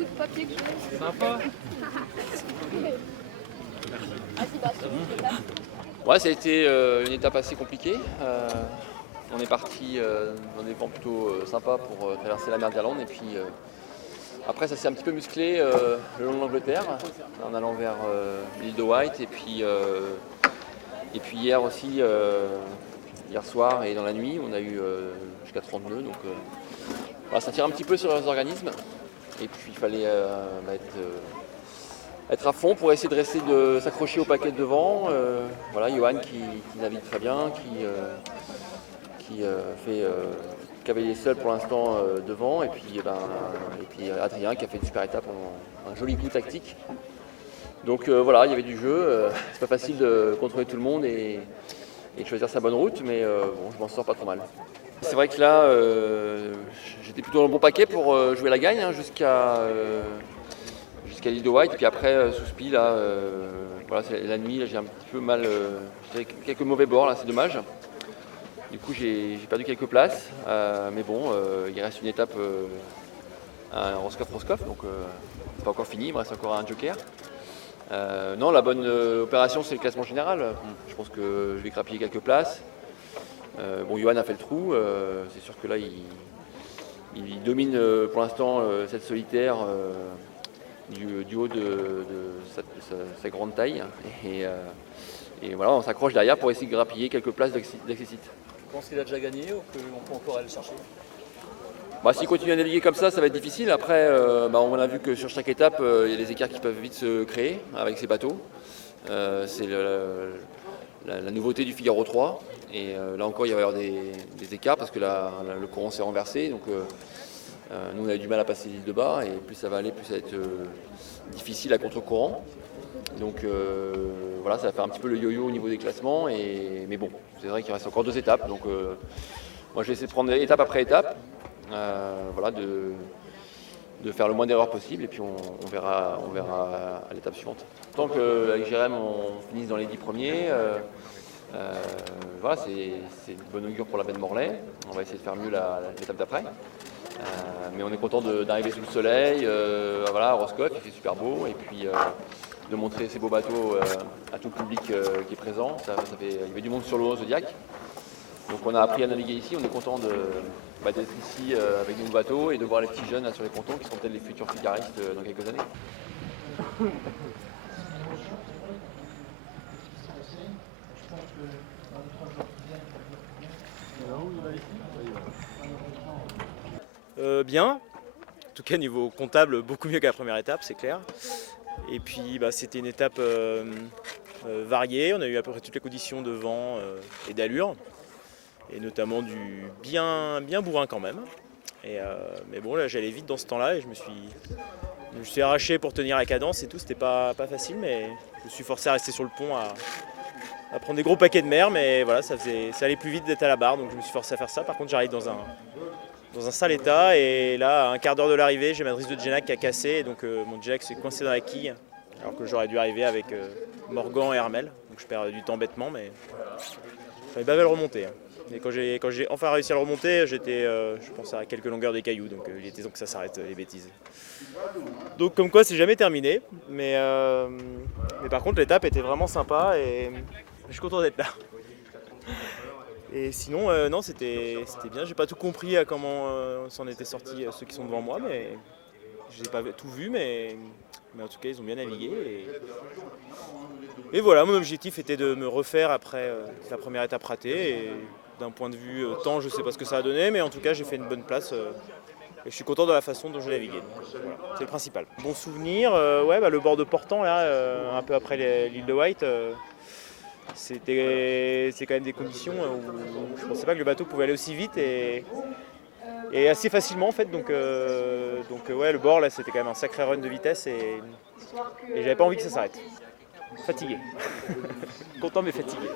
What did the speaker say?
bout de papier que j'ai. Sympa. Ouais, ça a été une étape assez compliquée. On est parti dans des vents plutôt sympas pour traverser la mer d'Irlande et puis après ça s'est un petit peu musclé le long de l'Angleterre en allant vers l'île de Wight et puis hier aussi, hier soir et dans la nuit on a eu jusqu'à 30 nœuds donc voilà, ça tire un petit peu sur les organismes et puis il fallait être à fond pour essayer de s'accrocher au paquet de devant. Voilà, Johan qui navigue très bien, qui fait cavalier seul pour l'instant devant, et puis Adrien qui a fait une super étape, un joli coup tactique. Donc voilà, il y avait du jeu, c'est pas facile de contrôler tout le monde et de choisir sa bonne route, mais bon, je m'en sors pas trop mal. C'est vrai que là, j'étais plutôt dans le bon paquet pour jouer la gagne jusqu'à l'île de Wight, et puis après sous spi là, voilà, c'est la nuit, là, j'ai un petit peu mal, j'ai quelques mauvais bords là, c'est dommage. Du coup j'ai perdu quelques places, mais bon, il reste une étape à Roscoff, donc c'est pas encore fini, il me reste encore un joker. Non, la bonne opération c'est le classement général. Je pense que je vais grappiller quelques places. Bon, Johan a fait le trou, c'est sûr que là il domine pour l'instant cette solitaire. Du haut de sa grande taille. Et voilà, on s'accroche derrière pour essayer de grappiller quelques places d'accessite. Tu penses qu'il a déjà gagné ou qu'on peut encore aller le chercher? S'il continue à naviguer comme ça va être difficile. Après, on a vu que sur chaque étape, il y a des écarts qui peuvent vite se créer avec ces bateaux. C'est la nouveauté du Figaro 3. Et là encore, il va y avoir des écarts parce que le courant s'est renversé. Donc, nous on a eu du mal à passer l'île de bas et plus ça va aller, plus ça va être difficile à contre-courant. Donc voilà, ça va faire un petit peu le yo-yo au niveau des classements. Mais bon, c'est vrai qu'il reste encore 2 étapes. Donc moi je vais essayer de prendre étape après étape, voilà, de faire le moins d'erreurs possible et puis on verra à l'étape suivante. Tant qu'avec Jérém on finisse dans les 10 premiers, voilà, c'est une bonne augure pour la baie de Morlaix. On va essayer de faire mieux l'étape d'après. Mais on est content d'arriver sous le soleil, voilà, à Roscoff, il fait super beau, et puis de montrer ces beaux bateaux à tout le public qui est présent. Il y avait du monde sur l'eau Zodiac, donc on a appris à naviguer ici, on est content d'être ici avec nos bateaux et de voir les petits jeunes là, sur les pontons qui seront peut-être les futurs figaristes dans quelques années. Bien, en tout cas niveau comptable beaucoup mieux qu'à la première étape, c'est clair. Et puis c'était une étape variée, on a eu à peu près toutes les conditions de vent et d'allure, et notamment du bien bourrin quand même. Mais bon, là j'allais vite dans ce temps-là et je me suis arraché pour tenir la cadence et tout, c'était pas facile, mais je me suis forcé à rester sur le pont à prendre des gros paquets de mer, mais voilà, ça allait plus vite d'être à la barre, donc je me suis forcé à faire ça. Par contre j'arrive dans un sale état, et là, à un quart d'heure de l'arrivée, j'ai ma drisse de Genac qui a cassé, et donc mon Genac s'est coincé dans la quille, alors que j'aurais dû arriver avec Morgan et Hermel, donc je perds du temps bêtement, mais j'avais pas mal remonté. Et quand j'ai enfin réussi à le remonter, j'étais, je pense, à quelques longueurs des cailloux, donc il était temps que ça s'arrête, les bêtises. Donc comme quoi, c'est jamais terminé, mais par contre, l'étape était vraiment sympa, et je suis content d'être là. Et sinon, non, c'était bien. J'ai pas tout compris à comment s'en étaient sortis ceux qui sont devant moi, mais j'ai pas tout vu, mais en tout cas, ils ont bien navigué. Et voilà, mon objectif était de me refaire après la première étape ratée. Et d'un point de vue temps, je sais pas ce que ça a donné, mais en tout cas, j'ai fait une bonne place. Et je suis content de la façon dont je naviguais. Voilà, c'est le principal. Bon souvenir, le bord de Portant, là, un peu après l'île de Wight. C'est quand même des conditions où je ne pensais pas que le bateau pouvait aller aussi vite et assez facilement en fait. Donc le bord là, c'était quand même un sacré run de vitesse et j'avais pas envie que ça s'arrête. Fatigué. Content mais fatigué.